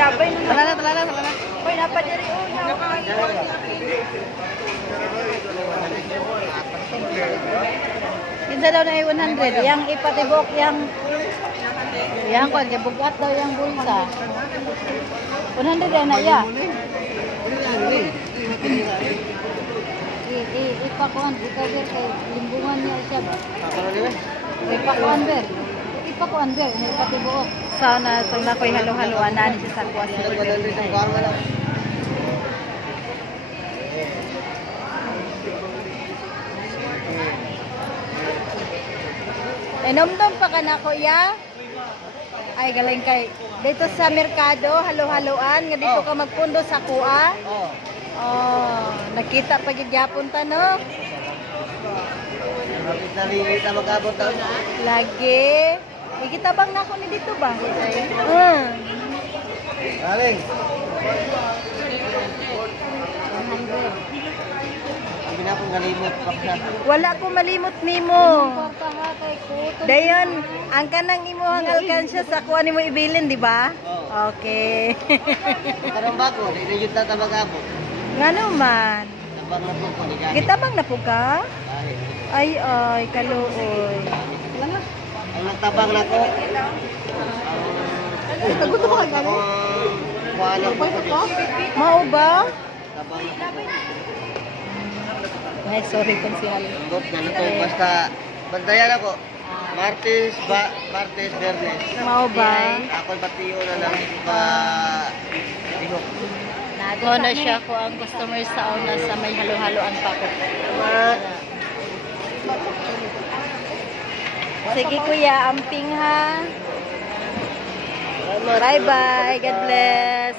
labay na. Tala. Uy, napadiri o. Kinsa daw na ay 100. Yang ipatibok, yang kwan, kaya bugat daw yung bulsa. 100 na ya. Ipakuan, ikaw ber, kay limbungan niya siya ba? Ipakuan ber. Ipatibok. Sana itong nakoy halo-haloan na siya sa kuwas. Inomdom pa ka na kuya? Ay, galing kay. Dito sa merkado, halo-haloan. Nga dito ka magpundo sa kuha. Oh, nakita pa gyapon ta no? Lagi. Ikita bang nako ni dito ba? Galing. Wala ko malimot nimo. Dayon, ang kanang imuhang alkansya sa kuha nimo ibilin, di ba? Okay. Karang bago, hindi yun tatabag-abot. Ngano man? Tabang na po ko ni Gani. Gitabang na po ka? Ay, kaluoy. Ang nagtabang na ko. Nagusto ko kanya Ako, wala po ko. Mao ba? Tabang na po. Ay, sorry kung si Halo. Ambot na na to. Basta, bantayan ako. Martes, Bernes. Mao ba? Ako batiyo na lang pa ihok. Ko na siya ko ang customer sa una sa may halo-haloan pa ko. Sige kuya, amping ha. Bye-bye. God bless.